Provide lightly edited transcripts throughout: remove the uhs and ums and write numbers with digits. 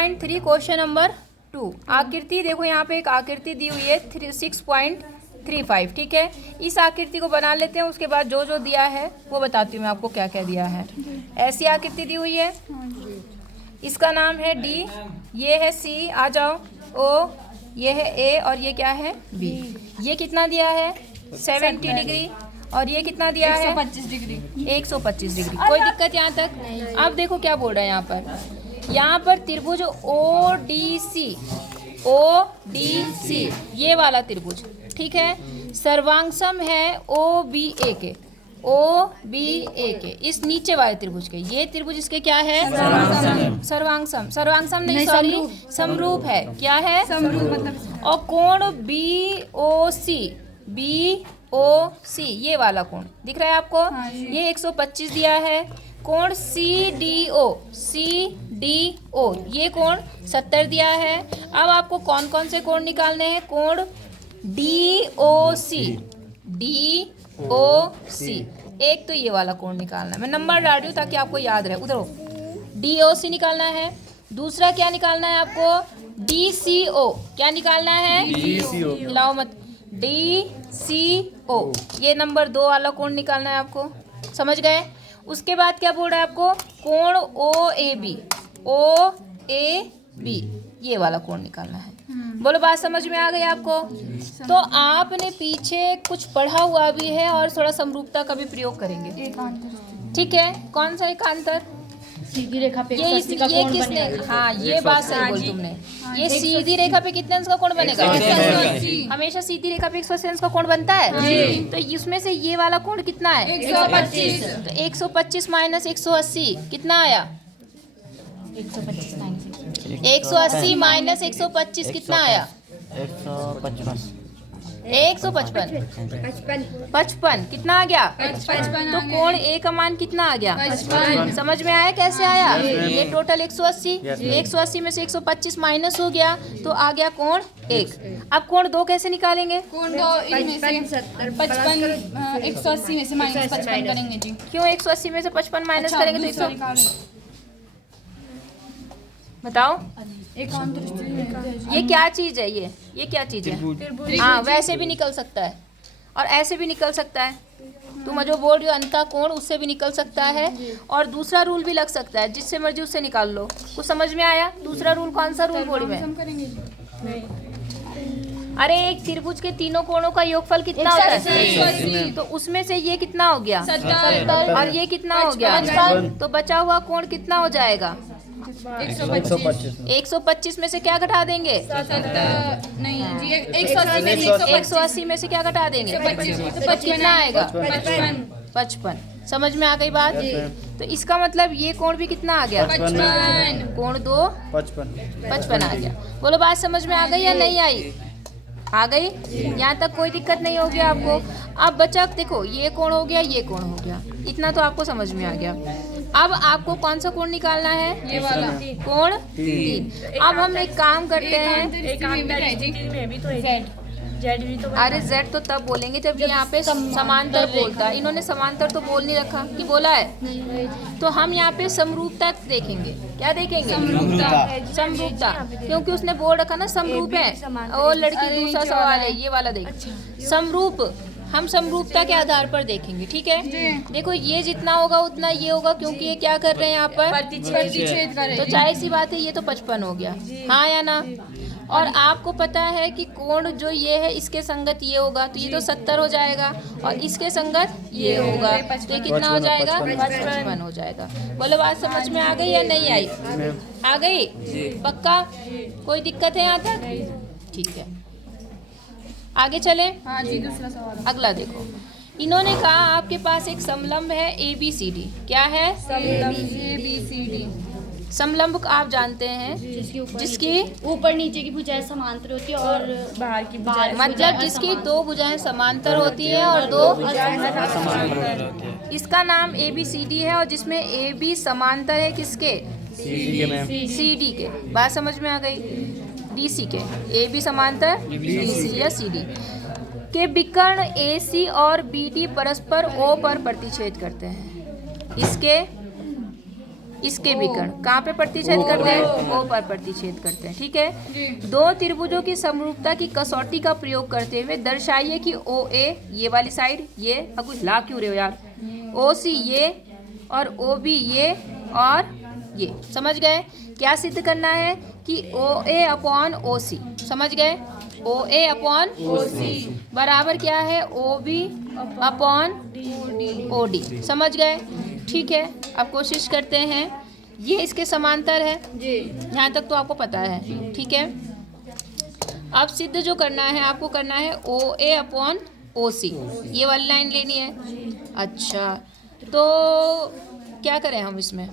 6.3 question number 2। आकृति देखो, यहाँ पे एक आकृति दी हुई है 6.35, ठीक है। इस आकृति को बना लेते हैं, उसके बाद जो जो दिया है वो बताती हूँ मैं आपको क्या क्या दिया है। ऐसी आकृति दी हुई है, इसका नाम है डी, ये है सी, आ जाओ, ओ, ये है ए और ये क्या है बी। ये कितना दिया है 70 डिग्री और ये कितना दिया है 125 डिग्री। कोई दिक्कत यहाँ तक? अब देखो क्या बोल रहा है यहाँ पर त्रिभुज ओ डी सी, ये वाला त्रिभुज, ठीक है। सर्वांगसम है ओ बी ए के, इस नीचे वाले त्रिभुज के। ये त्रिभुज इसके क्या है सर्वांगसम नहीं, सॉरी, समरूप है। क्या है समरूप मतलब। और कोण बी ओ सी, ये वाला कोण दिख रहा है आपको? ये 125 दिया है। कोण सी डी ओ, ये कोण 70 दिया है। अब आपको कौन कौन से कोण निकालने हैं? कोण डी ओ सी, एक तो ये वाला कोण निकालना है। मैं नंबर डाल रही हूँ ताकि आपको याद रहे। उधर डी ओ सी निकालना है। दूसरा क्या निकालना है आपको? डी सी ओ। क्या निकालना है? लाओ मत, डी सी ओ, ये नंबर 2 वाला कोण निकालना है आपको। समझ गए? उसके बाद क्या बोल रहा है आपको? कोण ओ ए बी, ये वाला कोण निकालना है। बोलो, बात समझ में आ गई आपको? तो आपने पीछे कुछ पढ़ा हुआ भी है और थोड़ा समरूपता का भी प्रयोग करेंगे, ठीक है। कौन सा एकांतर? सीधी रेखा पे ये किसने? हाँ, ये बात सही बोली तुमने। ये सीधी रेखा पे कितने अंश का कोण बनेगा? हमेशा सीधी रेखा पे 180 अंश का कोण बनता है। तो इसमें से ये वाला कोण कितना है? 125। तो 125 माइनस 180 कितना आया? 180 माइनस 125 कितना आया? 155 कितना आ गया? 55। तो कोण ए का मान कितना आ गया? 55। समझ में आया कैसे आया? ये टोटल 180 में से 125 माइनस हो गया तो आ गया कोण 1। अब कोण 2 कैसे निकालेंगे? कोण 2 इनमें से 55 180 में से माइनस 55 करेंगे जी। क्यों 180 में से 55 माइनस करेंगे तो 100? बताओ, ये क्या चीज है? ये क्या चीज है? हाँ, वैसे भी निकल सकता है और ऐसे भी निकल सकता है। तुम जो बोल रही हो अंतः कोण, उससे भी निकल सकता है और दूसरा रूल भी लग सकता है, जिससे मर्जी उससे निकाल लो। कुछ समझ में आया? दूसरा रूल कौन सा रूल बोली मैं? अरे, एक त्रिभुज के तीनों कोणों का योगफल कितना होता है? तो उसमें से ये कितना हो गया 70 और ये कितना हो गया 55। तो बचा हुआ कोण कितना हो जाएगा? 125 में से क्या घटा देंगे? 180 में से क्या घटा देंगे? तो कितना आएगा? 55। समझ में आ गई बात? तो इसका मतलब ये कोण भी कितना आ गया? 55। कोण 2 55 आ गया। बोलो, बात समझ में आ गई या नहीं आई? आ गई? यहाँ तक कोई दिक्कत नहीं होगी आपको? अब बचा, देखो, ये कोण हो गया, ये कोण हो गया, इतना तो आपको समझ में आ गया। अब आपको कौन सा कोण निकालना है? ये वाला कोण 3। अब हम एक काम करते हैं। अरे Z तो तब बोलेंगे जब यहाँ पे समांतर बोलता है। इन्होंने समांतर तो बोल नहीं रखा कि बोला है। तो हम यहाँ पे समरूपता देखेंगे। क्या देखेंगे? समरूपता, क्योंकि उसने बोल रखा ना समरूप है। और लड़की दूसरा सवाल है, ये वाला देख। समरूप हम समरूपता के आधार पर देखेंगे, ठीक है। देखो, ये जितना होगा उतना ये होगा, क्योंकि ये क्या कर रहे हैं यहाँ पर? प्रतिच्छेद कर रहे हैं। तो जाहिर सी बात है, ये तो 55 हो गया, हाँ या ना? और आपको पता है कि कोण जो ये है इसके संगत ये होगा, तो ये तो 70 हो जाएगा और इसके संगत ये होगा, तो ये कितना हो जाएगा? 55 हो जाएगा। बोलो, बात समझ में आ गई या नहीं आई? आ गई? पक्का? कोई दिक्कत है यहाँ तक? ठीक है, आगे चले। हाँ जी, दूसरा सवाल। अगला देखो, इन्होंने कहा आपके पास एक समलंब है ABCD। क्या है? समलंब ABCD। समलंब आप जानते हैं जिसकी ऊपर नीचे की भुजाएं समांतर होती है और बाहर की भुजाएं, मतलब जिसकी 2 भुजाएं समांतर होती हैं और 2 इसका नाम ABCD है। और जिसमें AB समांतर है किसके? CD के। बात समझ में आ गई? DC के। AB समांतर DC या CD के विकर्ण AC और BD परस्पर O पर प्रतिच्छेद करते हैं। इसके इसके विकर्ण कहाँ पे प्रतिच्छेद करते हैं? ओ पर प्रतिच्छेद करते हैं। ठीक है, दो त्रिभुजों की समरूपता की कसौटी का प्रयोग करते हुए दर्शाइए कि ओ ए ये वाली साइड ये, अब कुछ ला क्यों रहे हो यार, ओ सी ये और ओ बी ये और ये, समझ गए? क्या सिद्ध करना है कि ओ ए अपॉन ओ सी, समझ गए? ओ ए अपॉन ओ सी बराबर क्या है? O B upon O D, समझ गए? ठीक है, अब कोशिश करते हैं। ये इसके समांतर है जी, यहाँ तक तो आपको पता है। ठीक है, अब सिद्ध जो करना है आपको करना है ओ ए अपॉन ओ सी, ये वाली लाइन लेनी है। अच्छा, तो क्या करें हम इसमें?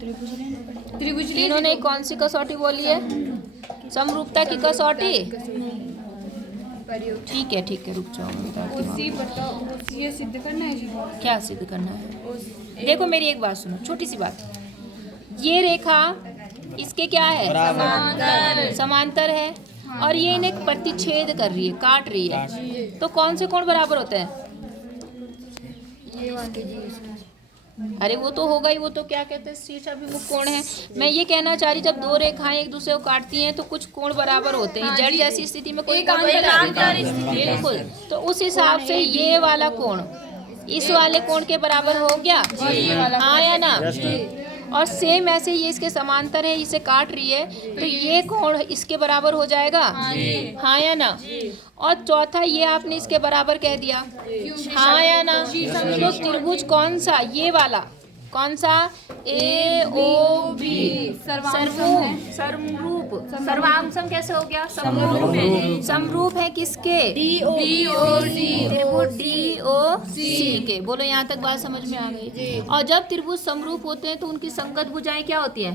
त्रिभुज इन्होंने कौन सी कसौटी बोली है? समरूपता की कसौटी। ठीक है, रुक जाओ, ये सिद्ध करना है जी। क्या सिद्ध करना है? देखो मेरी एक बात सुनो, छोटी सी बात। ये रेखा इसके क्या है? समांतर है, और ये इन्हें प्रतिच्छेद कर रही है, काट रही है। तो कौन से कोण बराबर होते हैं? अरे वो तो होगा ही, वो तो क्या कहते हैं, शीर्षाभिमुख कोण है। मैं ये कहना चाह रही, जब दो रेखाएं एक दूसरे को काटती हैं तो कुछ कोण बराबर होते हैं। जड़ जैसी स्थिति में कोई बिल्कुल, तो उस हिसाब से ये वाला कोण इस वाले कोण के बराबर हो गया, हाँ या ना? और सेम ऐसे ये इसके समांतर है, इसे काट रही है, तो ये कोण इसके बराबर हो जाएगा, हाँ या ना? और चौथा ये आपने इसके बराबर कह दिया, हाँ या ना? तो त्रिभुज कौन सा? ये वाला कौन सा? ए ओ बी समरूप। सर्वांगसम कैसे हो गया? समरूप है किसके? डी ओ सी, त्रिभुज डी ओ सी के। बोलो यहाँ तक बात समझ में आ गई? और जब त्रिभुज समरूप होते हैं तो उनकी संगत भुजाएं क्या होती हैं?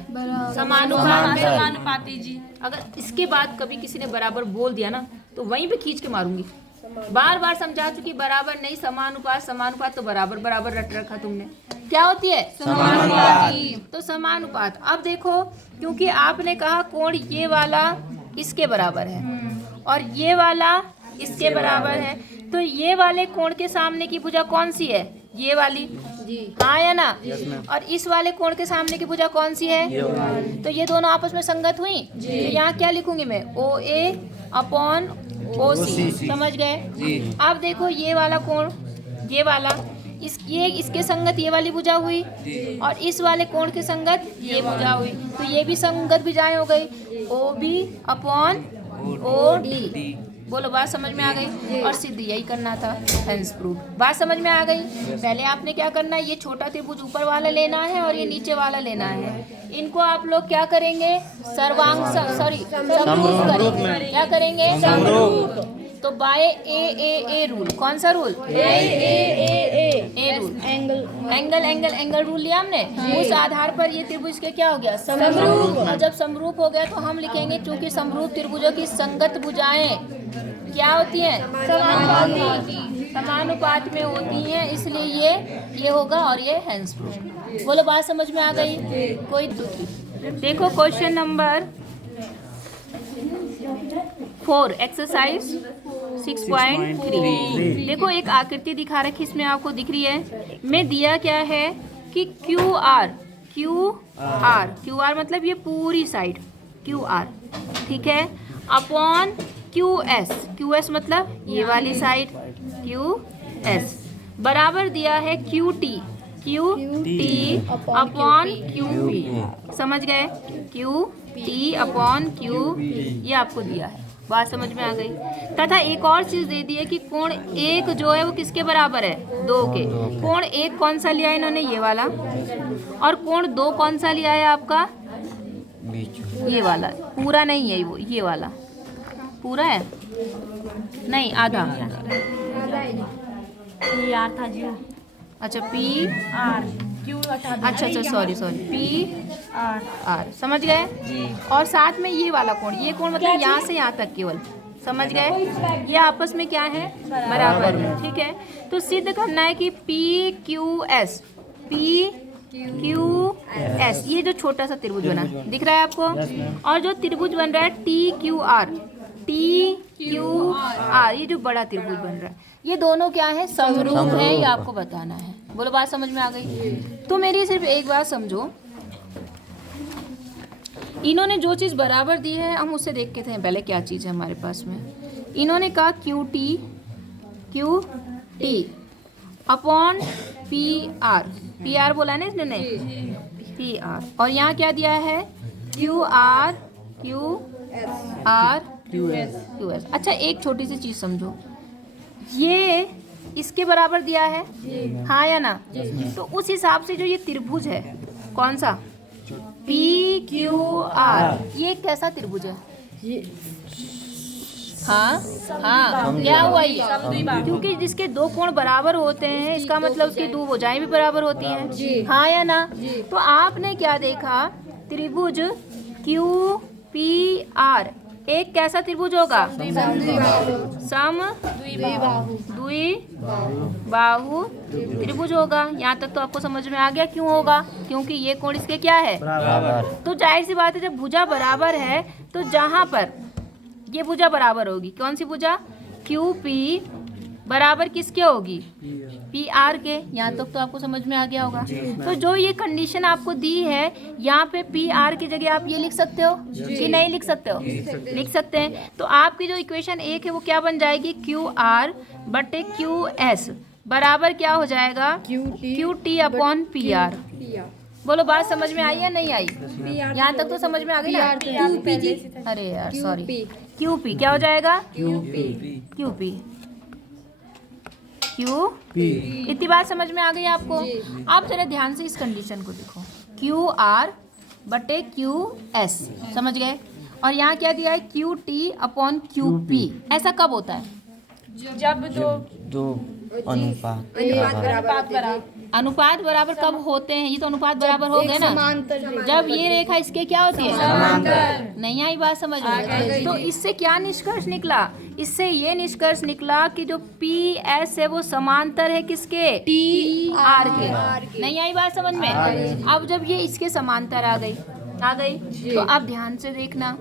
समानुपाती जी। अगर इसके बाद कभी किसी ने बराबर बोल दिया ना तो वहीं पे खींच के मारूंगी। बार बार समझा चुकी, बराबर नहीं, समानुपात। समानुपात तो बराबर बराबर रट रखा तुमने। क्या होती है? समानुपाती। तो समानुपात। अब देखो, क्योंकि आपने कहा कोण ये वाला इसके बराबर है और ये वाला इसके बराबर है, तो ये वाले कोण के सामने की भुजा कौन सी है? ये वाली जी, हाँ या ना? और इस वाले कोण के सामने की भुजा कौन सी है? तो ये दोनों आपस में संगत हुई। तो यहाँ क्या लिखूंगी मैं? ओ ए अपॉन ओ सी, समझ गए? अब देखो ये वाला कोण, ये वाला ये इसके संगत ये वाली भुजा हुई और इस वाले कोण के संगत ये भुजा हुई, तो ये भी संगत भुजाएं हो गई, O B upon O D. बोलो बात समझ में आ गई? और सिद्ध यही करना था, हेंस प्रूव। बात समझ में आ गई? पहले आपने क्या करना है, ये छोटा त्रिभुज ऊपर वाला लेना है और ये नीचे वाला लेना है। इनको आप लोग क्या करेंगे? समरूप करेंगे। क्या करेंगे? समरूप। तो बाय ए रूल, कौन सा rule? A rule. Angle rule लिया हमने। उस आधार पर ये त्रिभुज के क्या हो गया? समरूप। और जब समरूप हो गया तो हम लिखेंगे, चूंकि समरूप त्रिभुजों की संगत भुजाएं क्या होती हैं? समानुपात में होती हैं, इसलिए ये होगा और ये हेंस प्रूफ। बोलो बात समझ में आ गई? कोई देखो क्वेश्चन नंबर 4 एक्सरसाइज 6.3। देखो एक आकृति दिखा रखी, इसमें आपको दिख रही है। में दिया क्या है कि क्यू आर मतलब ये पूरी साइड क्यू आर, ठीक है, अपॉन क्यू एस मतलब ये वाली साइड क्यू एस, बराबर दिया है Q T upon Q P. समझ गए? क्यू टी अपॉन क्यू, ये आपको दिया है। बात समझ में आ गई? तथा एक और चीज दे दी है कि कोण एक जो है वो किसके बराबर है? 2 के। कोण एक कौन सा लिया है इन्होंने? ये वाला। और कोण 2 कौन सा लिया है आपका? ये वाला। पूरा नहीं है वो, ये वाला पूरा है नहीं, आधा। यार था जी। अच्छा पी आर क्यू, अच्छा सॉरी पी आर, समझ गए जी। और साथ में ये वाला कोण, ये कोण मतलब यहाँ से यहाँ तक केवल, समझ गए? ये आपस में क्या है? बराबर है, ठीक है। तो सिद्ध करना है कि पी क्यू एस ये जो छोटा सा त्रिभुज बना दिख रहा है आपको, और जो त्रिभुज बन रहा है टी क्यू आर, ये जो बड़ा त्रिभुज बन रहा है, ये दोनों क्या है? समरूप है, ये आपको बताना है। बोलो बात समझ में आ गई? तो मेरी सिर्फ एक बात समझो, इन्होंने जो चीज़ बराबर दी है हम उससे देख के थे पहले क्या चीज़ है हमारे पास में। इन्होंने कहा Q T upon P R बोला ना इसने, पी आर, और यहाँ क्या दिया है क्यू आर क्यू एस। अच्छा एक छोटी सी चीज़ समझो, ये इसके बराबर दिया है, हाँ या ना? तो उस हिसाब से जो ये त्रिभुज है कौन सा, पी क्यू आर, ये कैसा त्रिभुज है? हाँ क्या हुआ ये? क्योंकि जिसके दो कोण बराबर होते हैं इसका मतलब उसकी दो भुजाएं भी बराबर होती हैं, हाँ या ना? तो आपने क्या देखा, त्रिभुज क्यू पी आर एक कैसा त्रिभुज होगा? सम द्विबाहु त्रिभुज होगा। यहाँ तक तो आपको समझ में आ गया क्यों होगा? क्योंकि ये कोण इसके क्या है, बराबर। तो जाहिर सी बात है जब भुजा बराबर है तो जहाँ पर ये भुजा बराबर होगी, कौन सी भुजा? क्यू पी बराबर किसके होगी? पी आर के। यहाँ तक तो आपको समझ में आ गया होगा। तो जो ये कंडीशन आपको दी है यहाँ पे पी आर की जगह आप ये लिख सकते हो कि नहीं लिख सकते हो? लिख सकते हैं। तो आपकी जो इक्वेशन एक है वो क्या बन जाएगी? क्यू आर बटे क्यू एस बराबर क्या हो जाएगा? Q T upon P R. बोलो बात समझ में आई या नहीं आई? यहाँ तक तो समझ में आ गई ना? अरे यार सॉरी, क्यू पी क्या हो जाएगा? क्यू पी इतनी बात समझ में आ गई आपको? आप जरा ध्यान से इस कंडीशन को देखो, क्यू आर बटे क्यू एस, समझ गए? और यहाँ क्या दिया है? Q T upon Q P. ऐसा कब होता है? जब दो अनुपात बराबर कब होते हैं? ये तो अनुपात बराबर हो गए ना, जब ये रेखा इसके क्या होती है? समांतर। नहीं आई बात समझ में? तो इससे क्या निष्कर्ष निकला? इससे ये निष्कर्ष निकला कि जो पी एस है वो समांतर है किसके? टी आर के। नहीं आई बात समझ में? अब जब ये इसके समांतर आ गई तो अब ध्यान से देखना,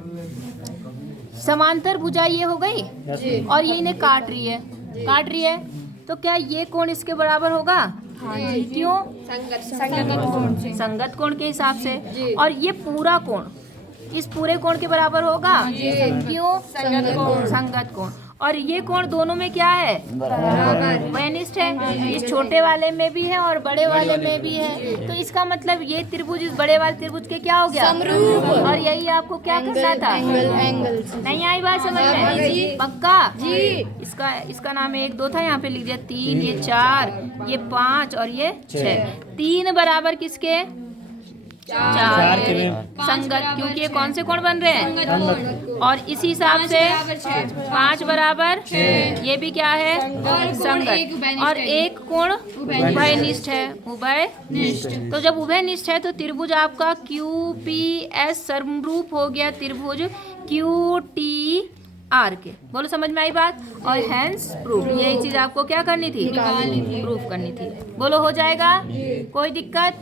समांतर भुजा ये हो गई और ये इन्हें काट रही है, तो क्या ये कोण इसके बराबर होगा? क्यों? संगत कोण के हिसाब से। और ये पूरा कोण इस पूरे कोण के बराबर होगा? क्यों? संगत कोण। और ये कोण दोनों में क्या है? वैनिष्ठ है। इस छोटे वाले में भी है और बड़े वाले में भी है। तो इसका मतलब ये त्रिभुज इस बड़े वाले त्रिभुज के क्या हो गया? समरूप। और यही आपको क्या करना था? नहीं आई बात समझ में? पक्का जी। इसका नाम 1 2 था, यहाँ पे लिख दिया 3, ये 4, ये 5 और ये 6। 3 बराबर किसके? 4 संगत, क्योंकि ये कौन से कोण बन रहे हैं? और इसी हिसाब से 5 बराबर ये भी क्या है? संगत। और एक कोण उभयनिष्ठ है, उभयनिष्ठ। तो जब उभयनिष्ठ है तो त्रिभुज आपका क्यू पी एस समरूप हो गया त्रिभुज क्यू टी आर के। बोलो समझ में आई बात? और हैंस प्रूफ, यही चीज आपको क्या करनी थी? प्रूफ करनी थी। बोलो हो जाएगा? कोई दिक्कत?